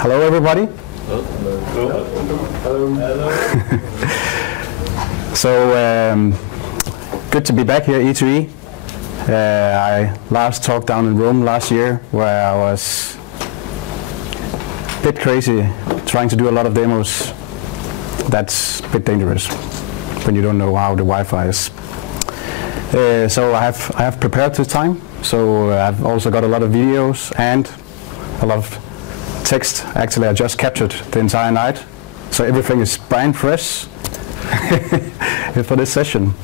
Hello, everybody. Hello. Hello. Hello. So, good to be back here, E2E. I last talked down in Rome last year, where I was a bit crazy, trying to do a lot of demos. That's a bit dangerous when you don't know how the Wi-Fi is. So I have prepared this time. So I've also got a lot of videos and a lot of text. Actually, I just captured the entire night, so everything is brand fresh for this session.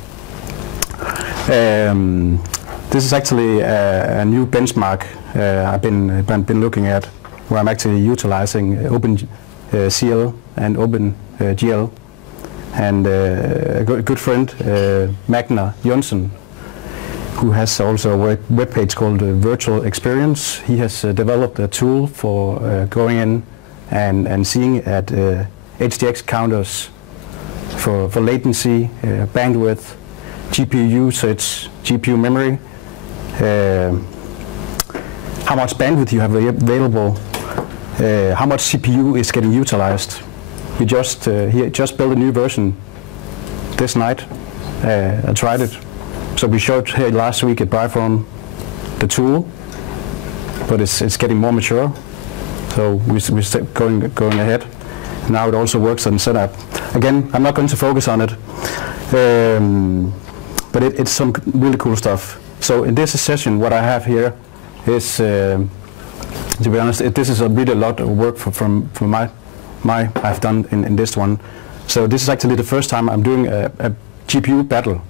This is actually a new benchmark I've been looking at, where I'm actually utilizing OpenCL and OpenGL, and a good friend, Magna Jonsson, who has also a web page called Virtual Experience. He has developed a tool for going in and seeing at HDX counters for latency, bandwidth, GPU usage, GPU memory, how much bandwidth you have available, how much CPU is getting utilized. He just built a new version this night. I tried it. So we showed here last week at Bryphone the tool, but it's getting more mature. So we're still going ahead. Now it also works on setup. Again, I'm not going to focus on it, but it's some really cool stuff. So in this session, what I have here is, to be honest, this is really a lot of work from I've done in this one. So this is actually the first time I'm doing a GPU battle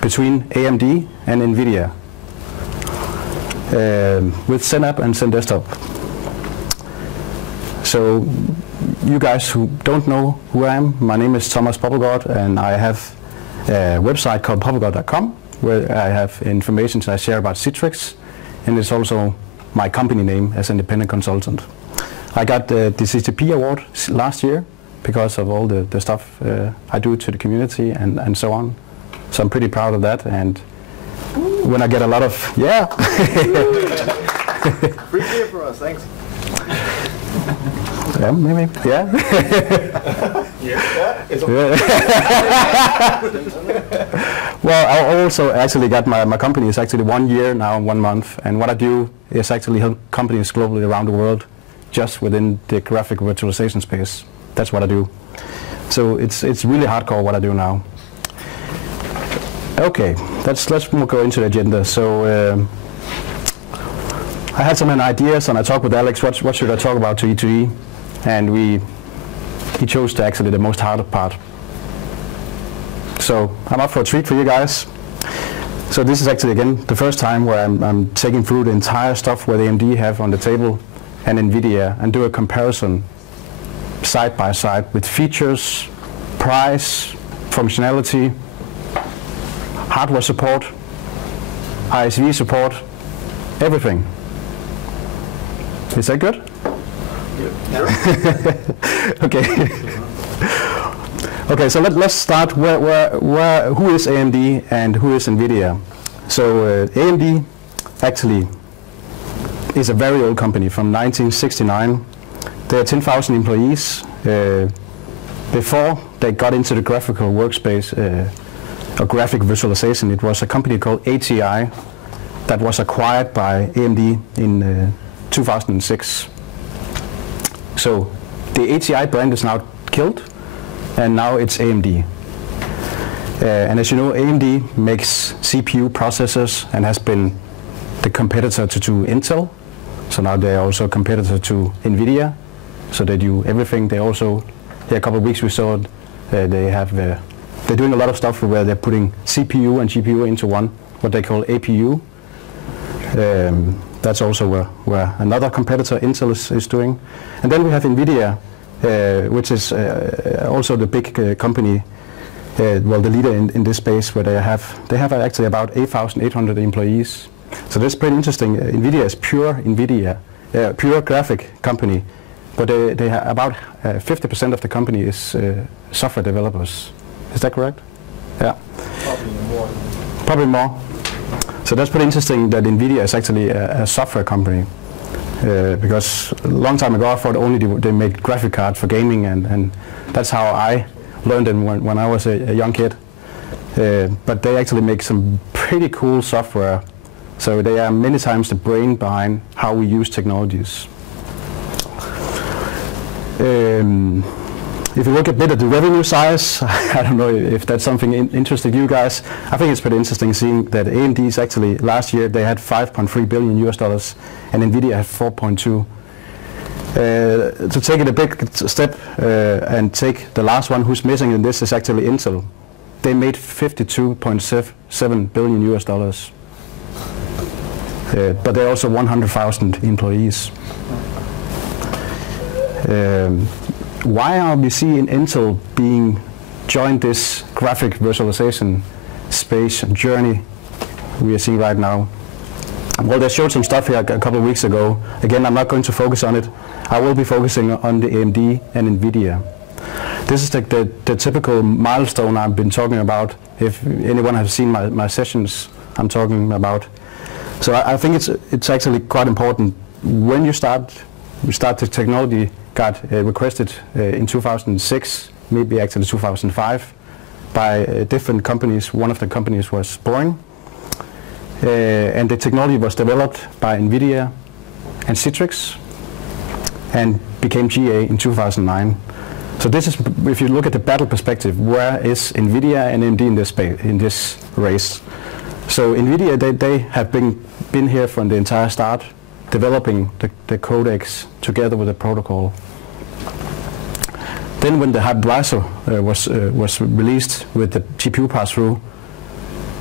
between AMD and Nvidia with XenApp and XenDesktop. So you guys who don't know who I am, my name is Thomas Poppelgaard, and I have a website called poppelgaard.com where I have information I share about Citrix, and it's also my company name as an independent consultant. I got the CCP award last year because of all the stuff I do to the community and so on. So I'm pretty proud of that, and when I get a lot of, yeah. Free beer for us, thanks. Yeah, maybe, yeah. Yeah, it's Well, I also actually got my company is actually 1 year now, 1 month, and what I do is actually help companies globally around the world just within the graphic virtualization space. That's what I do. So it's really hardcore what I do now. Okay, let's go into the agenda. So I had some ideas, and I talked with Alex. What should I talk about to E2E? And he chose actually the most harder part. So I'm up for a treat for you guys. So this is actually again the first time where I'm taking through the entire stuff where the AMD have on the table and Nvidia, and do a comparison side by side with features, price, functionality, hardware support, ISV support, everything. Is that good? Yeah. Okay. Okay, so let's start who is AMD and who is Nvidia. So AMD actually is a very old company from 1969. There are 10,000 employees. Before they got into the graphical workspace, or graphic visualization, it was a company called ATI that was acquired by AMD in 2006. So the ATI brand is now killed, and now it's AMD. And as you know, AMD makes CPU processors and has been the competitor to Intel. So now they're also a competitor to Nvidia. So they do everything. They also, a couple of weeks we saw they're doing a lot of stuff where they're putting CPU and GPU into one, what they call APU. That's also where another competitor, Intel, is doing. And then we have Nvidia, which is also the big company, well, the leader in this space, where they have actually about 8,800 employees. So that's pretty interesting. Nvidia is pure graphic company, but they have about 50% of the company is software developers. Is that correct? Yeah. Probably more. Probably more. So that's pretty interesting that Nvidia is actually a software company. because a long time ago I thought only they made graphic cards for gaming, and that's how I learned them when I was a young kid. But they actually make some pretty cool software, so they are many times the brain behind how we use technologies. If you look a bit at the revenue size, I don't know if that's something interesting to you guys. I think it's pretty interesting seeing that AMD is actually, last year they had $5.3 billion US, and Nvidia had 4.2. To take it a big step and take the last one who's missing in this is actually Intel. They made $52.7 billion US. But they're also 100,000 employees. Why are we seeing Intel being joined this graphic visualization space journey we are seeing right now? Well, they showed some stuff here a couple of weeks ago. Again, I'm not going to focus on it. I will be focusing on the AMD and Nvidia. This is the typical milestone I've been talking about. If anyone has seen my sessions I'm talking about. So I think it's actually quite important. When you start the technology got requested in 2006, maybe actually 2005, by different companies. One of the companies was Boring, and the technology was developed by Nvidia and Citrix, and became GA in 2009. So this is, if you look at the battle perspective, where is Nvidia and AMD in this race? So Nvidia, they have been here from the entire start, developing the codecs together with the protocol. Then when the hypervisor was released with the GPU pass-through,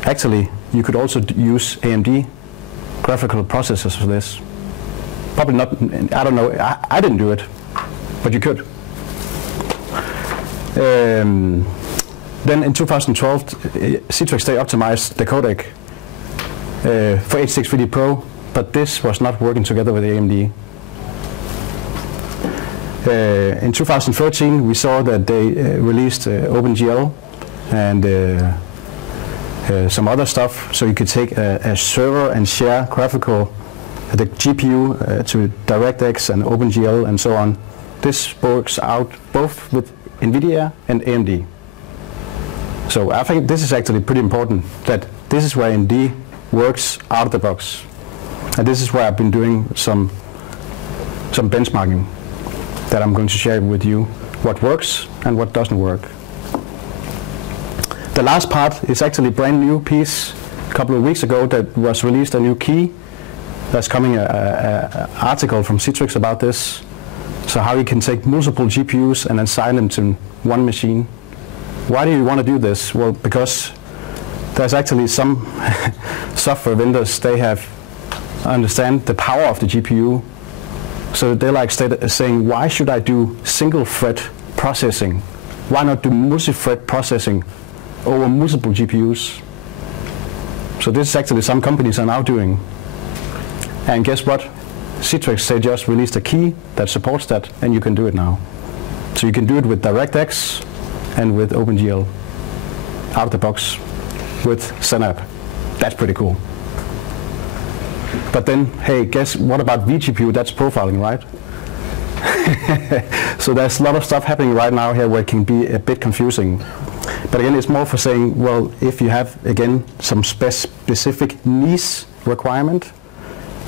actually you could also use AMD graphical processors for this. Probably not, I don't know, I didn't do it, but you could. Then in 2012, Citrix, they optimized the codec for H6 Pro, but this was not working together with AMD. In 2013, we saw that they released OpenGL and some other stuff, so you could take a server and share graphical, the GPU to DirectX and OpenGL and so on. This works out both with Nvidia and AMD. So I think this is actually pretty important, that this is where AMD works out of the box. And this is where I've been doing some benchmarking that I'm going to share with you, what works and what doesn't work. The last part is actually a brand new piece a couple of weeks ago that was released, a new key. That's coming an article from Citrix about this. So how you can take multiple GPUs and assign them to one machine. Why do you want to do this? Well, because there's actually some software vendors, they have understand the power of the GPU. So they're like saying, why should I do single thread processing? Why not do multi-thread processing over multiple GPUs? So this is actually some companies are now doing. And guess what? Citrix, they just released a key that supports that, and you can do it now. So you can do it with DirectX and with OpenGL out of the box with Synapse. That's pretty cool. But then, hey, guess what about vGPU? That's profiling, right? So there's a lot of stuff happening right now here where it can be a bit confusing. But again, it's more for saying, well, if you have, again, some specific niche requirement,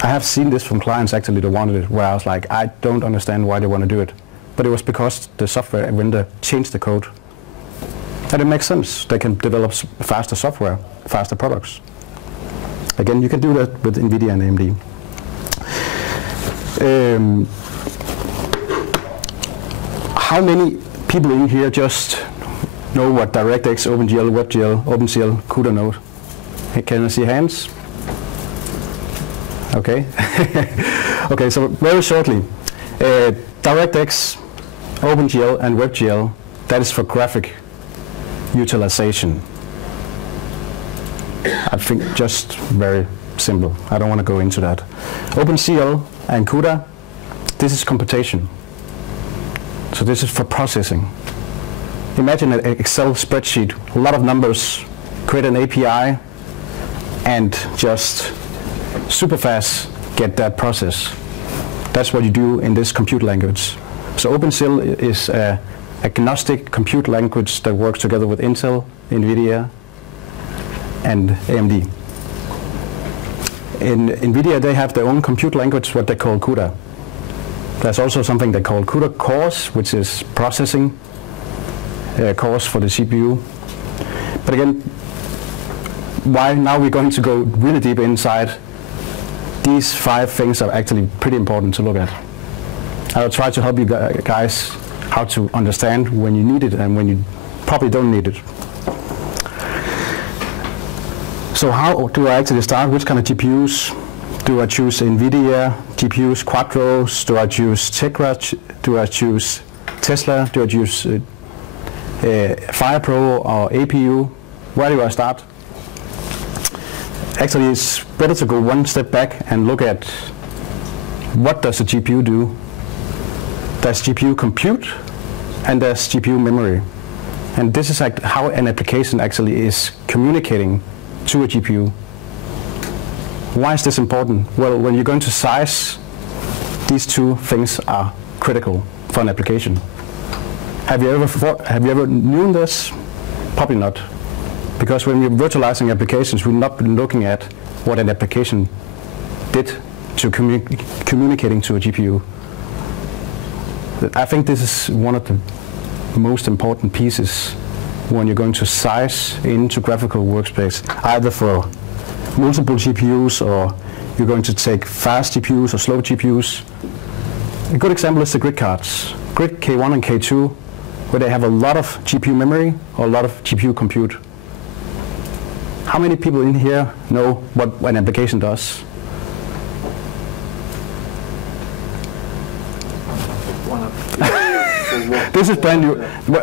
I have seen this from clients actually that wanted it, where I was like, I don't understand why they want to do it. But it was because the software vendor changed the code. And it makes sense. They can develop faster software, faster products. Again, you can do that with Nvidia and AMD. How many people in here just know what DirectX, OpenGL, WebGL, OpenCL, CUDA node? Hey, can I see hands? Okay. Okay, so very shortly, DirectX, OpenGL, and WebGL, that is for graphic utilization. I think just very simple. I don't want to go into that. OpenCL and CUDA, this is computation. So this is for processing. Imagine an Excel spreadsheet, a lot of numbers, create an API, and just super fast get that process. That's what you do in this compute language. So OpenSIL is an agnostic compute language that works together with Intel, Nvidia, and AMD. In Nvidia, they have their own compute language, what they call CUDA. There's also something they call CUDA cores, which is processing cores for the CPU. But again, why now we're going to go really deep inside. These 5 things are actually pretty important to look at. I'll try to help you guys how to understand when you need it and when you probably don't need it. So how do I actually start? Which kind of GPUs? Do I choose Nvidia GPUs, Quadros? Do I choose Tegra? Do I choose Tesla? Do I choose FirePro or APU? Where do I start? Actually, it's better to go one step back and look at what does a GPU do. There's GPU compute and there's GPU memory. And this is like how an application actually is communicating to a GPU. Why is this important? Well, when you're going to size, these 2 things are critical for an application. Have you ever known this? Probably not. Because when we're virtualizing applications, we're not looking at what an application did to communicating to a GPU. I think this is one of the most important pieces when you're going to size into graphical workspace, either for multiple GPUs or you're going to take fast GPUs or slow GPUs. A good example is the grid cards. Grid K1 and K2, where they have a lot of GPU memory or a lot of GPU compute. How many people in here know what an application does? This is brand new.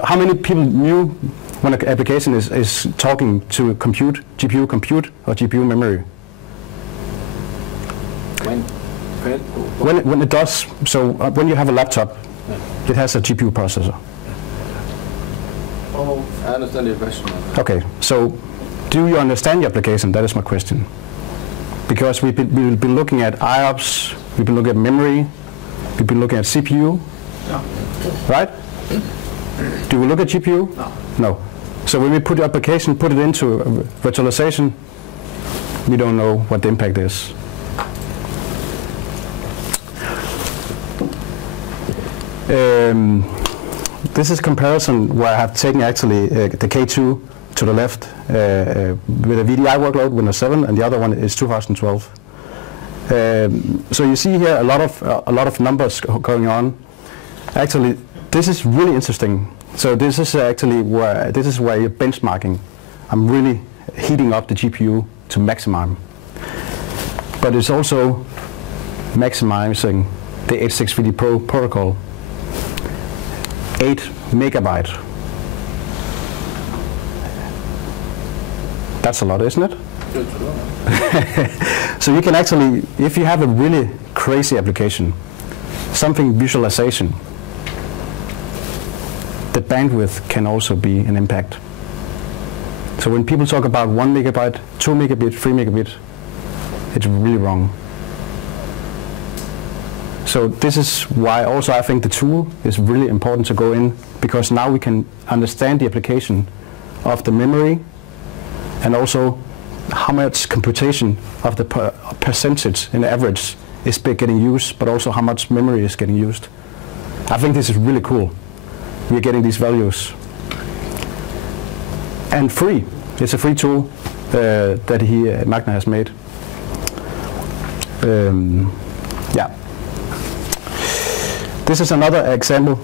How many people knew when an application is talking to compute, GPU compute or GPU memory? When it does, so when you have a laptop, it has a GPU processor. Oh, I understand your question. Okay, so do you understand the application? That is my question. Because we've been looking at IOPS, we've been looking at memory, we've been looking at CPU, right? Do we look at GPU? No. No. So when we put the application, put it into virtualization, we don't know what the impact is. This is a comparison where I have taken actually the K2 to the left with a VDI workload, Windows 7, and the other one is 2012. So you see here a lot of numbers going on. Actually, this is really interesting. So this is actually where you're benchmarking. I'm really heating up the GPU to maximum. But it's also maximizing the H6VD Pro protocol. 8 megabyte. That's a lot, isn't it? So you can actually, if you have a really crazy application, something visualization, the bandwidth can also be an impact. So when people talk about 1 megabyte, 2 megabit, 3 megabit, it's really wrong. So this is why also I think the tool is really important to go in, because now we can understand the application of the memory and also how much computation of the percentage in the average is getting used, but also how much memory is getting used. I think this is really cool. We're getting these values. And free. It's a free tool that Magna has made. Yeah. This is another example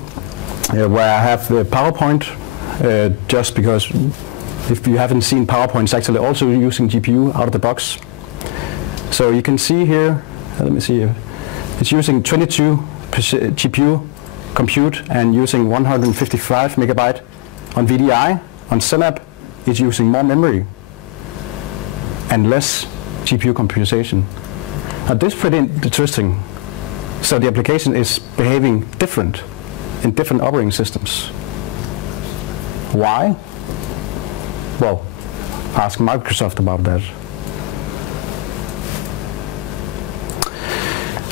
where I have the PowerPoint, just because if you haven't seen PowerPoint, it's actually also using GPU out of the box. So you can see here, let me see, it's using 22% GPU compute and using 155 megabyte on VDI. On Synapse, it's using more memory and less GPU computation. Now this is pretty interesting. So the application is behaving different in different operating systems. Why? Well, ask Microsoft about that.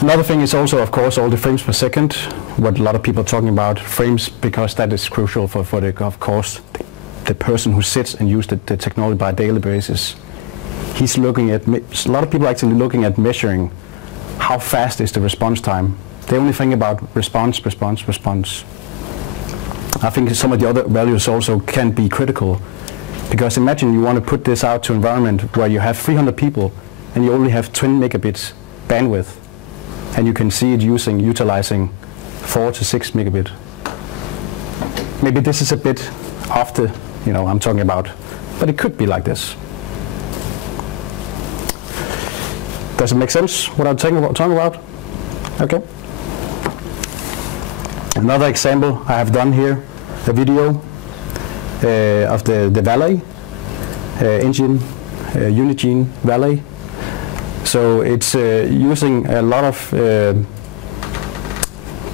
Another thing is also, of course, all the frames per second, what a lot of people are talking about, frames, because that is crucial for the, of course, the person who sits and uses the technology by a daily basis. He's looking at, a lot of people are actually looking at measuring how fast is the response time. They only think about response. I think some of the other values also can be critical, because imagine you want to put this out to an environment where you have 300 people and you only have 20 megabits bandwidth, and you can see it utilizing 4 to 6 megabit. Maybe this is a bit off the, I'm talking about, but it could be like this. Does it make sense what I'm talking about? Okay. Another example I have done here, a video of the Valet engine, Unigine Valet. So it's using a lot of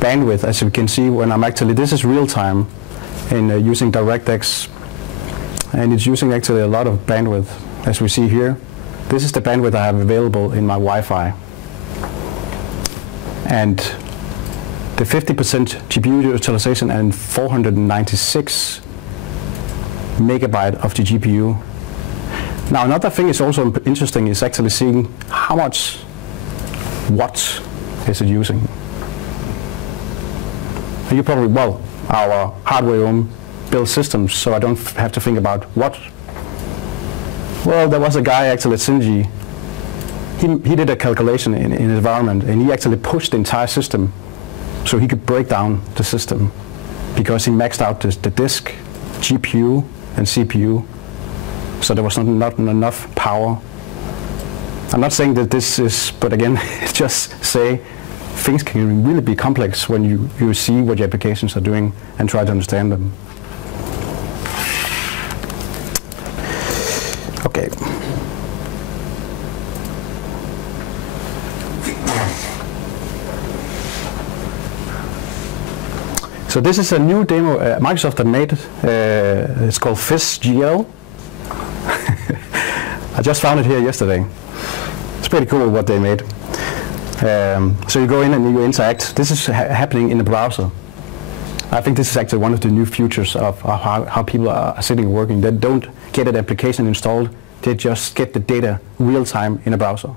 bandwidth, as you can see when I'm actually, this is real time in using DirectX, and it's using actually a lot of bandwidth, as we see here. This is the bandwidth I have available in my Wi-Fi. And the 50% GPU utilization and 496 megabyte of the GPU. Now another thing is also interesting is actually seeing how much watts is it using. And you probably, well, our hardware own build systems, so I don't have to think about what. Well, there was a guy actually at Synergy. He did a calculation in an environment, and he actually pushed the entire system so he could break down the system, because he maxed out the disk, GPU, and CPU. So there was not enough power. I'm not saying that this is, but again, just say things can really be complex when you see what your applications are doing and try to understand them. Okay. So this is a new demo Microsoft have made. It's called FizzGL. I just found it here yesterday. It's pretty cool what they made. So you go in and you interact. This is happening in the browser. I think this is actually one of the new features of how people are sitting and working. They don't get an application installed. They just get the data real time in a browser.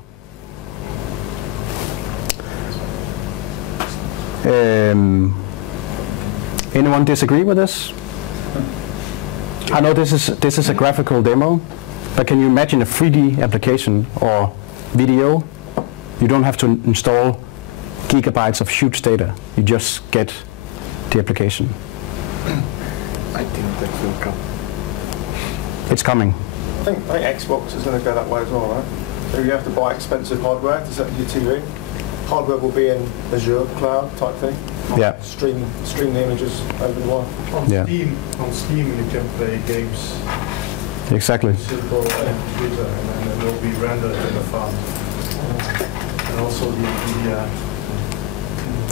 Anyone disagree with this? I know this is a graphical demo, but can you imagine a 3D application or video? You don't have to install gigabytes of huge data. You just get the application. I think that will come. It's coming. I think Xbox is going to go that way as well, right? So you have to buy expensive hardware to set your TV. Hardware will be in Azure cloud type thing. Yeah. Stream the images over the wire. On Steam you can play games. Exactly. Simple computer, and then it will be rendered in the farm. And also the Nvidia.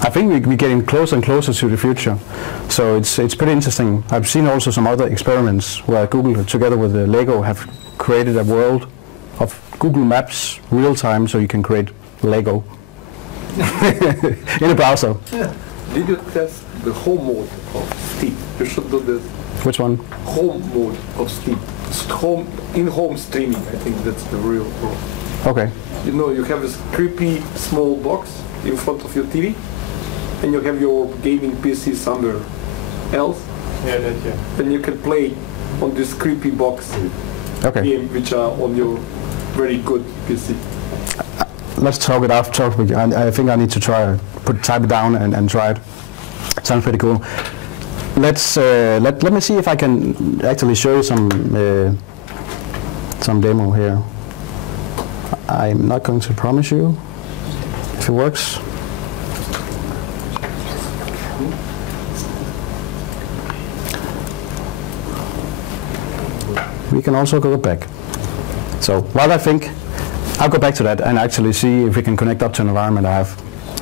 I think we're getting closer and closer to the future. So it's pretty interesting. I've seen also some other experiments where Google, together with Lego, have created a world of Google Maps real time, so you can create Lego in a browser. Yeah. Did you test the home mode of Steam? You should do this. Which one? Home mode of Steam. In-home streaming, I think that's the real problem. Okay. You know, you have this creepy small box in front of your TV, and you have your gaming PC somewhere else. Yeah, that, yeah. And you can play on this creepy box game, which are on your very good PC. Let's talk it after. I think I need to type it down and try it. Sounds pretty cool. Let's let me see if I can actually show you some demo here. I'm not going to promise you if it works. We can also go back. So while I think, I'll go back to that and actually see if we can connect up to an environment I have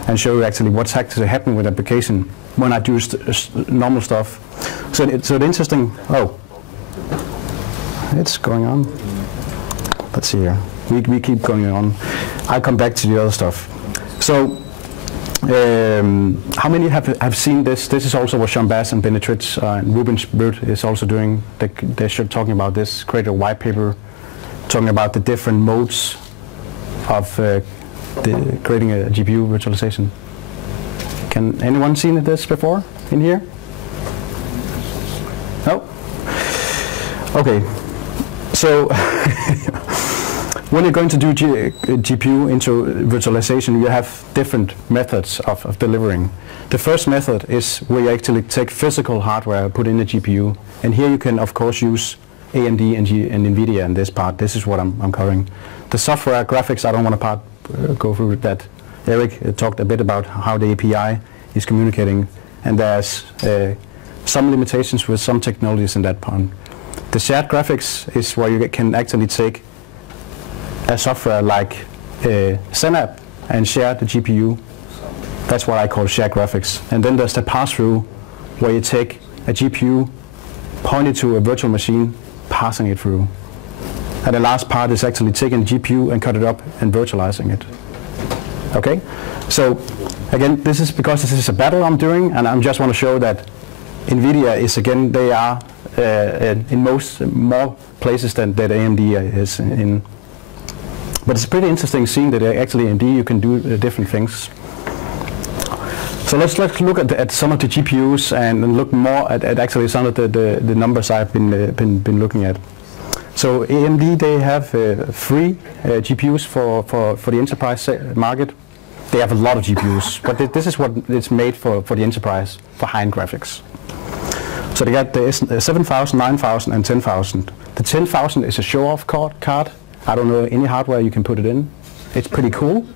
and show you actually what's actually happening with the application when I do normal stuff. So the interesting, it's going on. Let's see here. We keep going on. I'll come back to the other stuff. So How many have seen this? This is also what Jean Bass and Benetrich and Ruben Bird is also doing. They're talking about this, created a white paper talking about the different modes of creating a GPU virtualization. Can anyone seen this before in here? No? Okay. So when you're going to do GPU into virtualization, you have different methods of delivering. The first method is where you actually take physical hardware, put in a GPU, and here you can of course use AMD and Nvidia in this part. This is what I'm covering. The software graphics, I don't want to go through that. Eric talked a bit about how the API is communicating, and there's some limitations with some technologies in that part. The shared graphics is where you can actually take a software like Synapse and share the GPU. That's what I call shared graphics. And then there's the pass-through where you take a GPU, point it to a virtual machine, passing it through. And the last part is actually taking a GPU and cut it up and virtualizing it. Okay? So again, this is because this is a battle I'm doing, and I just want to show that Nvidia is, again, they are in more places than that AMD is in. But it's pretty interesting seeing that actually AMD you can do different things. So let's look at some of the GPUs and look more at actually some of the numbers I've been looking at. So AMD, they have 3 GPUs for the enterprise market. They have a lot of GPUs, but this is what it's made for the enterprise, for high-end graphics. So they got the 7000, 9000, and 10,000. The 10,000 is a show-off card. I don't know any hardware you can put it in. It's pretty cool,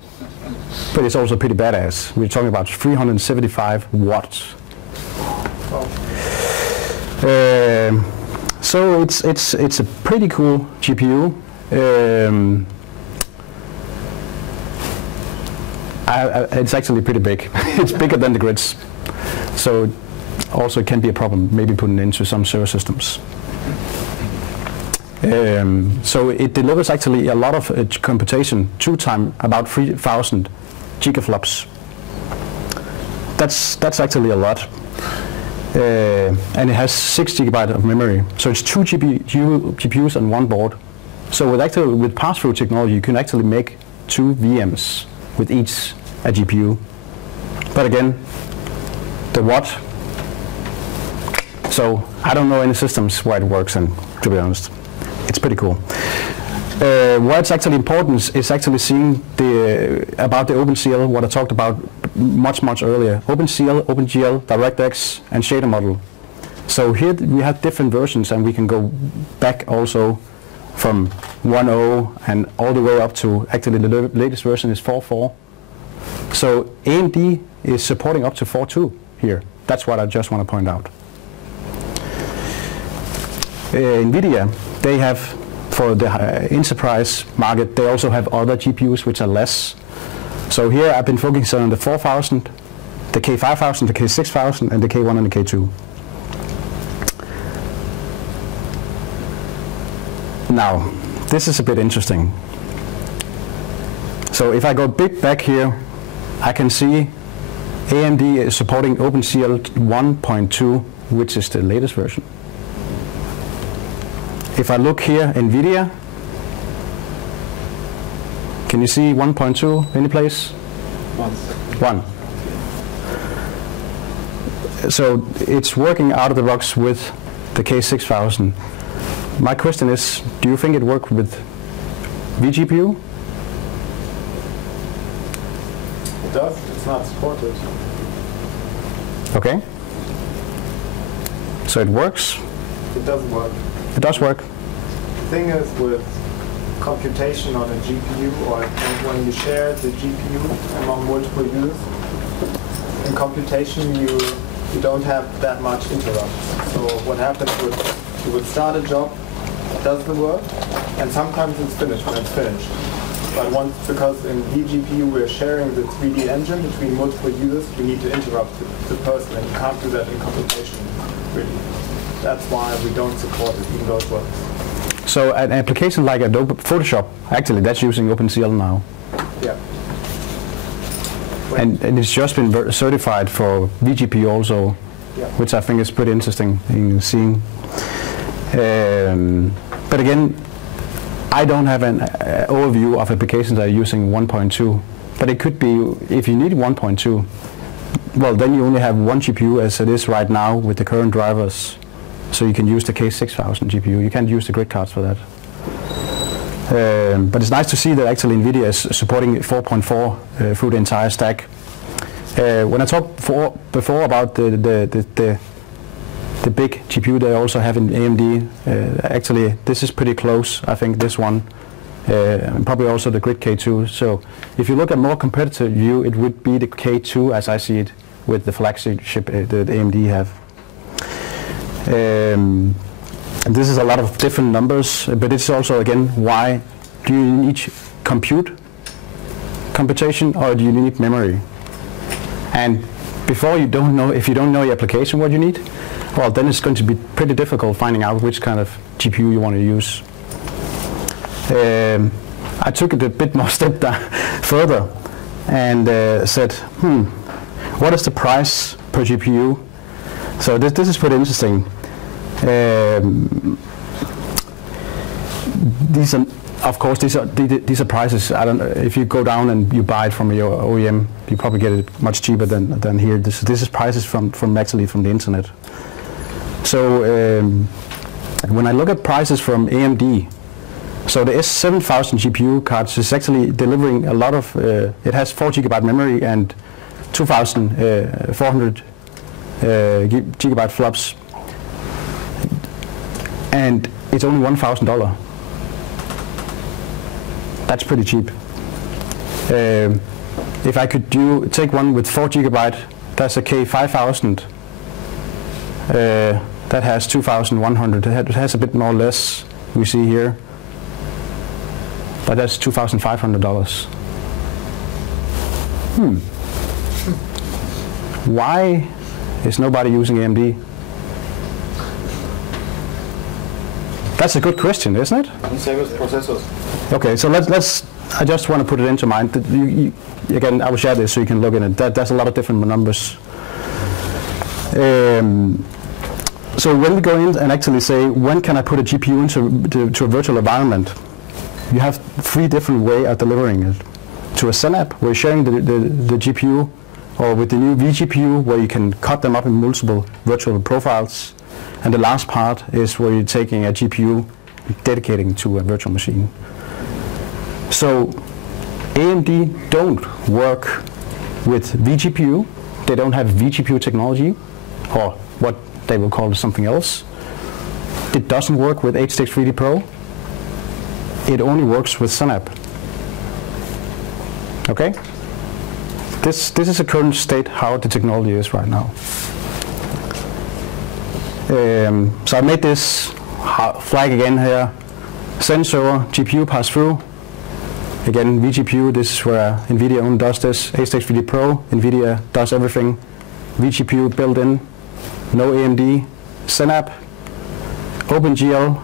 but it's also pretty badass. We're talking about 375 watts. So it's a pretty cool GPU. It's actually pretty big. It's bigger than the grids. So also it can be a problem, maybe putting it into some server systems. So it delivers actually a lot of computation, 2 times about 3,000 gigaflops. That's actually a lot. And it has 6 GB of memory. So it's 2 GPUs on one board. So with pass-through technology, you can actually make 2 VMs with each a GPU. But again, the watt. So I don't know any systems where it works in, to be honest. It's pretty cool. What's actually important is actually seeing about the OpenCL, what I talked about much earlier. OpenCL, OpenGL, DirectX, and shader model. So here we have different versions, and we can go back also from 1.0 and all the way up to actually the latest version is 4.4. So AMD is supporting up to 4.2 here. That's what I just want to point out. Nvidia, they have, for the enterprise market, they also have other GPUs which are less. So here I've been focusing on the 4000, the K5000, the K6000, and the K1 and the K2. Now, this is a bit interesting. So if I go big back here, I can see AMD is supporting OpenCL 1.2, which is the latest version. If I look here, Nvidia, can you see 1.2 any place? 1. So it's working out of the box with the K6000. My question is, do you think it worked with vGPU? It does. It's not supported. Okay. So it works? It doesn't work. It does work. The thing is with computation on a GPU, or when you share the GPU among multiple users, in computation you don't have that much interrupts. So what happens is you would start a job, it doesn't work, and sometimes it's finished when it's finished. But because in vGPU we're sharing the 3D engine between multiple users, you need to interrupt the person, and you can't do that in computation, really. That's why we don't support it, even though it works. So an application like Adobe Photoshop, actually that's using OpenCL now. Yeah. And it's just been certified for vGPU also, which I think is pretty interesting in seeing. But again, I don't have an overview of applications that are using 1.2, but it could be, if you need 1.2, well, then you only have one GPU as it is right now with the current drivers. So you can use the K6000 GPU. You can't use the grid cards for that. But it's nice to see that actually Nvidia is supporting 4.4 through the entire stack. When I talked before about the big GPU they also have in AMD, actually this is pretty close. I think this one, and probably also the Grid K2. So if you look at more competitive view, it would be the K2 as I see it with the flagship that AMD have. And this is a lot of different numbers, but it's also again, why do you need computation or do you need memory? And before you don't know, if you don't know your application what you need, well then it's going to be pretty difficult finding out which kind of GPU you want to use. I took it a bit more step further and said, what is the price per GPU? So this is pretty interesting. These are, of course, these are prices. I don't know if you go down and you buy it from your OEM, you probably get it much cheaper than here. This is prices from the internet. So when I look at prices from AMD, so the S7000 GPU cards is actually delivering a lot of. It has 4 GB memory and 2,400 gigabyte flops, and it's only $1,000. That's pretty cheap. If I could take one with 4 GB, that's a K5000. That has 2,100. It has a bit more or less. We see here, but that's $2,500. Why is nobody using AMD? That's a good question, isn't it? Same as processors. Okay, so let's. I just want to put it into mind. Again, I will share this so you can look in it. There's a lot of different numbers. So when we go in and actually say, when can I put a GPU into a virtual environment? You have 3 different ways of delivering it. To a Synapse, where you're sharing the GPU, or with the new vGPU, where you can cut them up in multiple virtual profiles. And the last part is where you're taking a GPU, dedicating to a virtual machine. So AMD don't work with vGPU. They don't have vGPU technology, or what they will call something else. It doesn't work with H6 Pro. It only works with Synapse. Okay? This is a current state how the technology is right now. So I made this flag again here. Sensor, GPU pass-through. Again, vGPU, this is where Nvidia only does this. H6 Pro, Nvidia does everything. vGPU built in, no AMD. Synapse, OpenGL,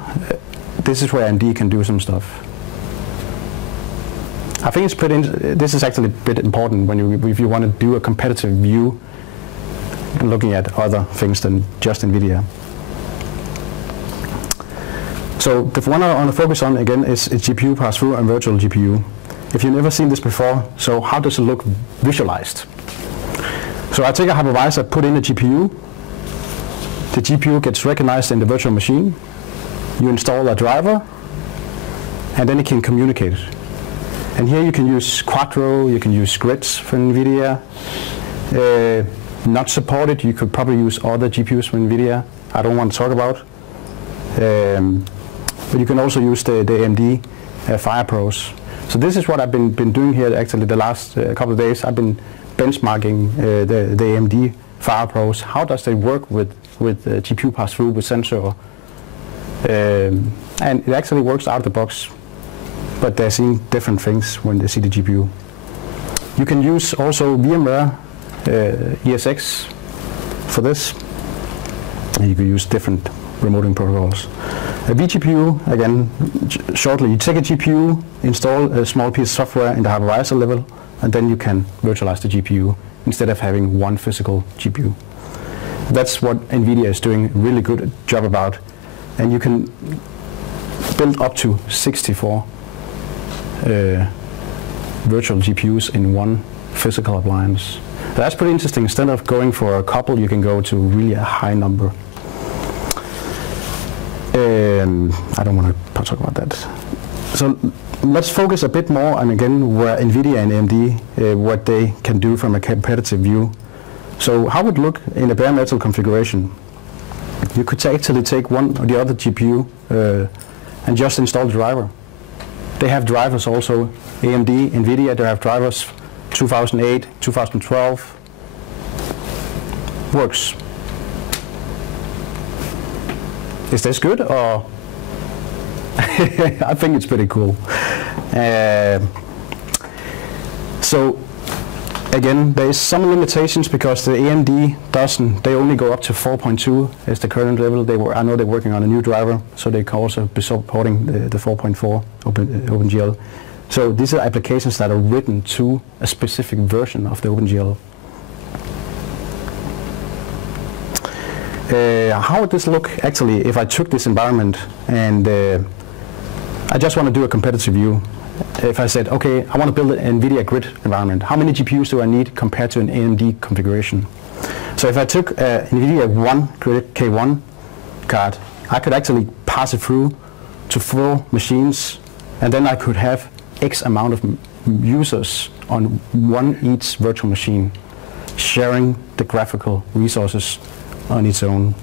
this is where AMD can do some stuff. I think it's pretty. This is actually a bit important when if you want to do a competitive view, and looking at other things than just Nvidia. So the one I want to focus on again is GPU pass-through and virtual GPU. If you've never seen this before, so how does it look visualized? So I take a hypervisor, put in a GPU. The GPU gets recognized in the virtual machine. You install a driver, and then it can communicate. And here you can use Quadro, you can use grids for Nvidia. Not supported, you could probably use other GPUs from Nvidia. I don't want to talk about. But you can also use the AMD FirePros. So this is what I've been doing here actually the last couple of days. I've been benchmarking the AMD FirePros. How does they work with GPU pass-through with sensor? And it actually works out of the box. But they're seeing different things when they see the GPU. You can use also VMware ESX for this. And you can use different remoting protocols. A vGPU, again, shortly, you take a GPU, install a small piece of software in the hypervisor level, and then you can virtualize the GPU instead of having one physical GPU. That's what Nvidia is doing a really good job about, and you can build up to 64 virtual GPUs in one physical appliance. That's pretty interesting. Instead of going for a couple, you can go to really a high number. I don't want to talk about that. So let's focus a bit more on, again, where Nvidia and AMD, what they can do from a competitive view. So how would it look in a bare metal configuration? You could actually take one or the other GPU and just install the driver. They have drivers also. AMD, Nvidia, they have drivers 2008, 2012. Works. Is this good, or? I think it's pretty cool. So again, there is some limitations because the AMD doesn't. They only go up to 4.2 as the current level. I know they're working on a new driver, so they can also be supporting the 4.4 OpenGL. So these are applications that are written to a specific version of the OpenGL. How would this look actually if I took this environment and I just want to do a competitive view? If I said, okay, I want to build an Nvidia grid environment, how many GPUs do I need compared to an AMD configuration? So if I took a Nvidia K1 card, I could actually pass it through to 4 machines, and then I could have X amount of users on one each virtual machine, sharing the graphical resources on its own.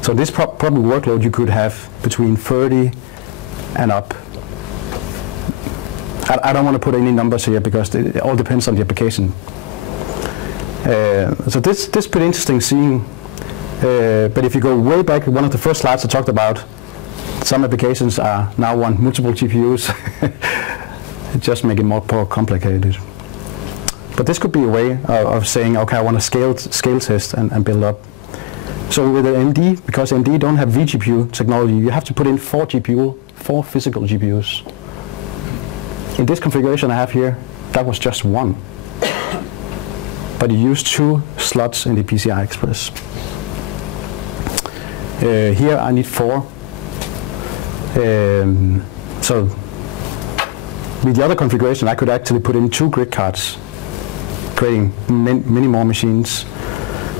So this probably workload you could have between 30 and up. I don't want to put any numbers here because it all depends on the application. So this is pretty interesting seeing. But if you go way back, one of the first slides I talked about, some applications are now want multiple GPUs. It just makes it more complicated. But this could be a way of saying, okay, I want to scale test and build up. So with the AMD, because AMD don't have vGPU technology, you have to put in 4 physical GPUs. In this configuration I have here, that was just 1. But you use 2 slots in the PCI Express. Here I need 4. So with the other configuration, I could actually put in 2 grid cards, creating many more machines.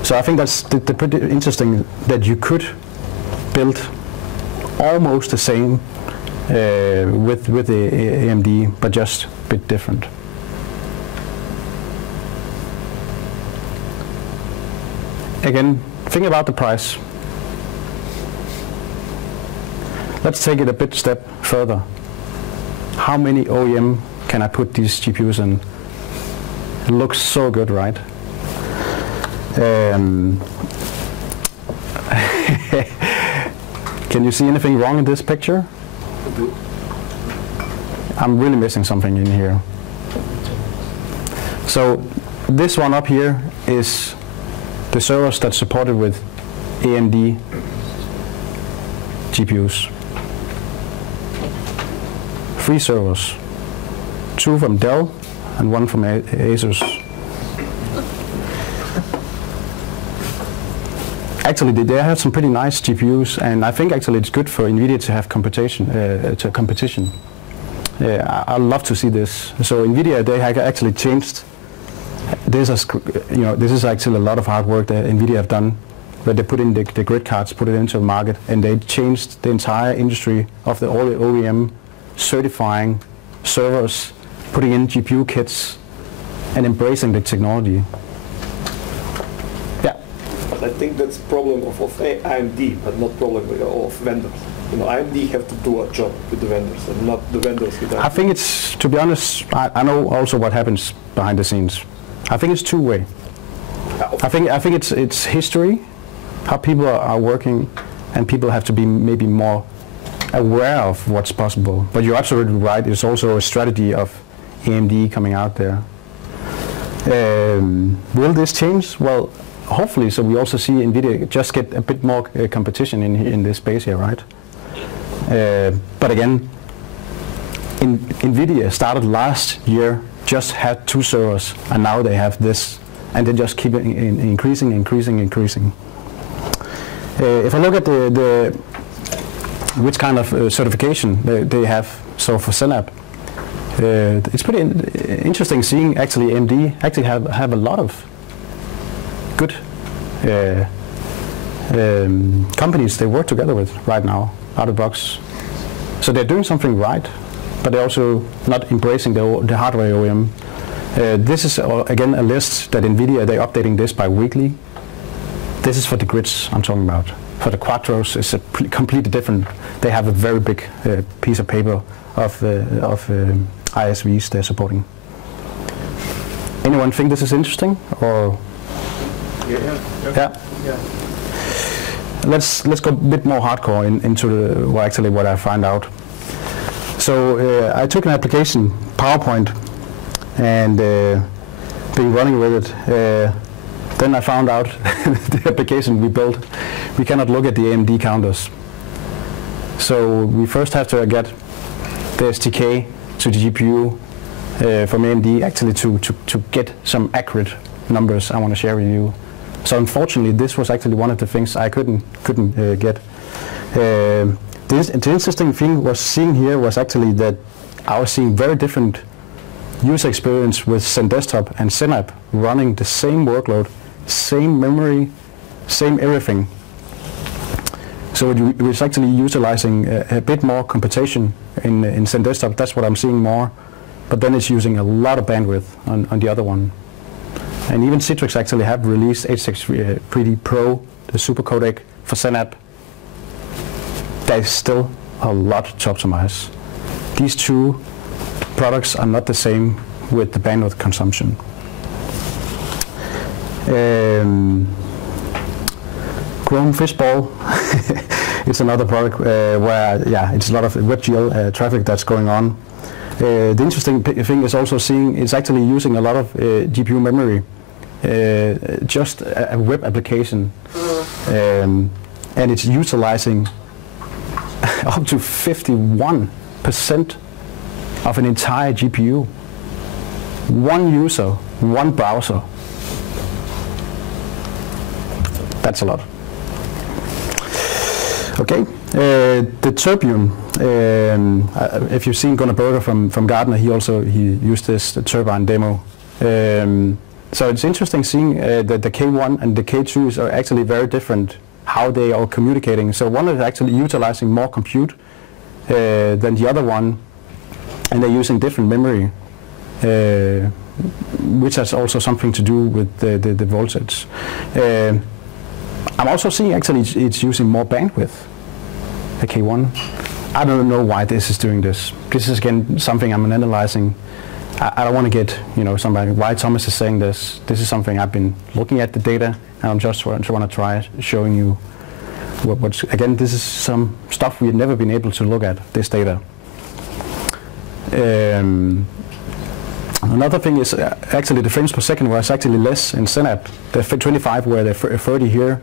So I think that's pretty interesting that you could build almost the same with the AMD, but just a bit different. Again, think about the price. Let's take it a bit step further. How many OEM can I put these GPUs in? It looks so good, right? Can you see anything wrong in this picture? I'm really missing something in here. So this one up here is the servers that's supported with AMD GPUs. 3 servers, 2 from Dell and 1 from Asus. Actually, they have some pretty nice GPUs, and I think actually it's good for Nvidia to have competition. I'd love to see this. So Nvidia, they have actually changed. This is actually a lot of hard work that Nvidia have done, where they put in the grid cards, put it into the market, and they changed the entire industry of the OEM, certifying servers, putting in GPU kits, and embracing the technology. Yeah. I think that's problem of AMD, but not problem of vendors. AMD have to do a job with the vendors, and not the vendors with AMD. I think it's, to be honest, I know also what happens behind the scenes. I think it's two-way. I think it's history, how people are working, and people have to be maybe more aware of what's possible. But you're absolutely right. It's also a strategy of AMD coming out there. Will this change? Well, hopefully. So we also see Nvidia just get a bit more competition in this space here, right? But again, Nvidia started last year just had 2 servers, and now they have this, and they just keep increasing. If I look at which kind of certification they have, so for Synapse, it's pretty interesting seeing actually AMD actually have a lot of good companies they work together with right now, out of the box. So they're doing something right, but they're also not embracing the hardware OEM. This is again a list that Nvidia, they're updating this bi-weekly. This is for the grids I'm talking about. For the Quattros, it's a completely different. They have a very big piece of paper of ISVs they're supporting. Anyone think this is interesting, or? Yeah. Let's go a bit more hardcore into what I find out. So I took an application, PowerPoint, and been running with it. Then I found out the application we built, we cannot look at the AMD counters. So we first have to get the SDK to the GPU from AMD actually to get some accurate numbers I want to share with you. So unfortunately, this was actually one of the things I couldn't get. The interesting thing was seeing here was actually that I was seeing very different user experience with ZenDesktop and Synapse running the same workload, same memory, same everything. So it was actually utilizing a bit more computation in ZenDesktop. That's what I'm seeing more. But then it's using a lot of bandwidth on the other one. And even Citrix actually have released H6 Pro, the super codec for Synapse. There's still a lot to optimize. These 2 products are not the same with the bandwidth consumption. Chrome Fishbowl, it's another product where it's a lot of WebGL traffic that's going on. The interesting thing is also seeing it's actually using a lot of GPU memory, just a web application, and it's utilizing up to 51% of an entire GPU. One user, one browser. That's a lot. Okay, the Turbine. If you've seen Gunnar Berger from Gartner, he used this Turbine demo. So it's interesting seeing that the K1 and the K2s are actually very different how they are communicating. So one is actually utilizing more compute than the other one, and they're using different memory, which has also something to do with the voltage. I'm also seeing actually it's using more bandwidth, the K1. I don't know why this is doing this. This is again something I'm analyzing. I don't want to get somebody why Thomas is saying this. This is something I've been looking at the data, and I'm just want to try showing you what's again. This is some stuff we've never been able to look at, this data. Another thing is actually the frames per second was actually less in Synapse. The 25 where the 30 here,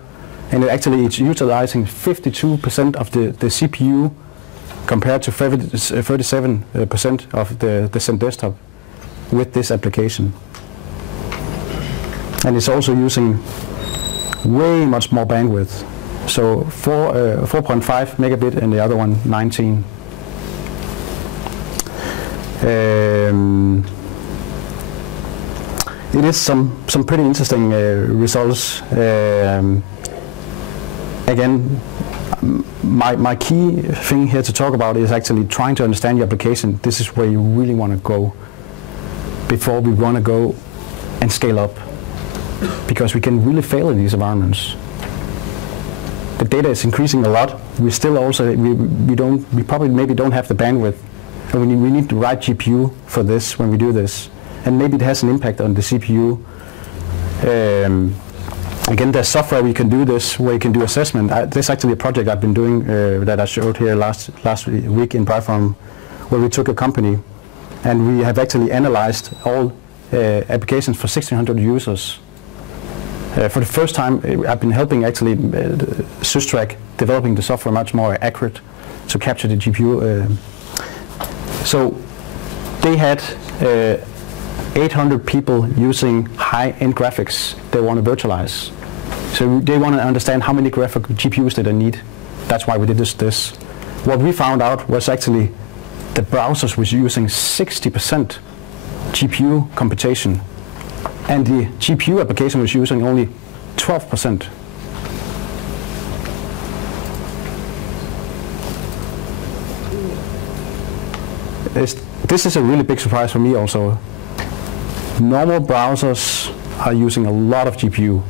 and actually it's utilizing 52% of the CPU compared to 37% of the ZenDesktop with this application. And it's also using way much more bandwidth. So 4.5 megabit and the other one 19. It is some pretty interesting results. Again, my key thing here to talk about is actually trying to understand your application. This is where you really want to go before we want to go and scale up, because we can really fail in these environments. The data is increasing a lot. We still also we probably maybe don't have the bandwidth, and we need the right GPU for this when we do this, and maybe it has an impact on the CPU. Again, there's software we can do this, where you can do assessment. This is actually a project I've been doing that I showed here last week in Platform, where we took a company and we have actually analyzed all applications for 1,600 users. For the first time, I've been helping actually Systrack developing the software much more accurate to capture the GPU. So they had 800 people using high-end graphics they want to virtualize. So they want to understand how many graphic GPUs do they need. That's why we did this. What we found out was actually the browsers was using 60% GPU computation, and the GPU application was using only 12%. This is a really big surprise for me also. Normal browsers are using a lot of GPU,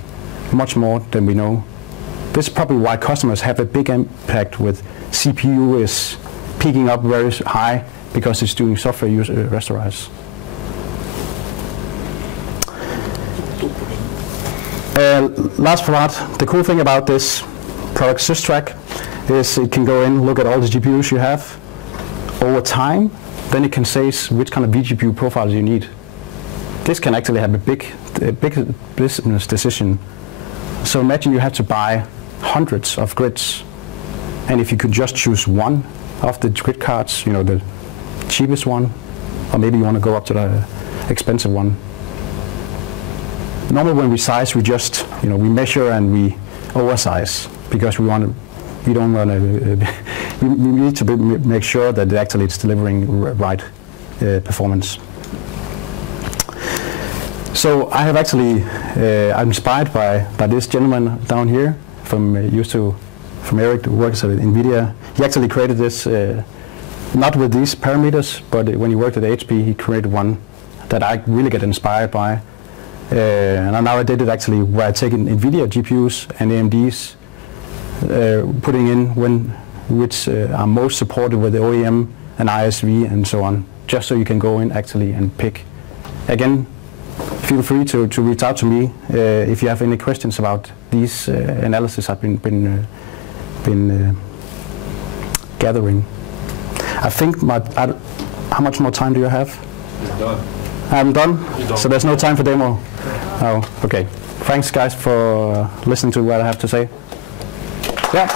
much more than we know. This is probably why customers have a big impact with CPU is peaking up very high because it's doing software rasterize. Last part, the cool thing about this product SysTrack is it can go in, look at all the GPUs you have over time, then it can say which kind of vGPU profiles you need. This can actually have a big business decision. So imagine you have to buy hundreds of grids, and if you could just choose one of the grid cards, you know, the cheapest one, or maybe you want to go up to the expensive one. Normally when we size, we just, you know, we measure and we oversize because we want to, we don't want to, we need to make sure that actually it's delivering right performance. So I have actually, I'm inspired by this gentleman down here from Eric, who works at Nvidia. He actually created this, not with these parameters, but when he worked at HP, he created one that I really get inspired by. And now I did it actually where I take Nvidia GPUs and AMDs, putting in which are most supported with the OEM and ISV and so on, just so you can go in actually and pick. Again, feel free to reach out to me if you have any questions about these analysis I've been gathering. I think how much more time do you have? It's done. I'm done? So there's no time for demo? Oh, okay. Thanks guys for listening to what I have to say. Yeah.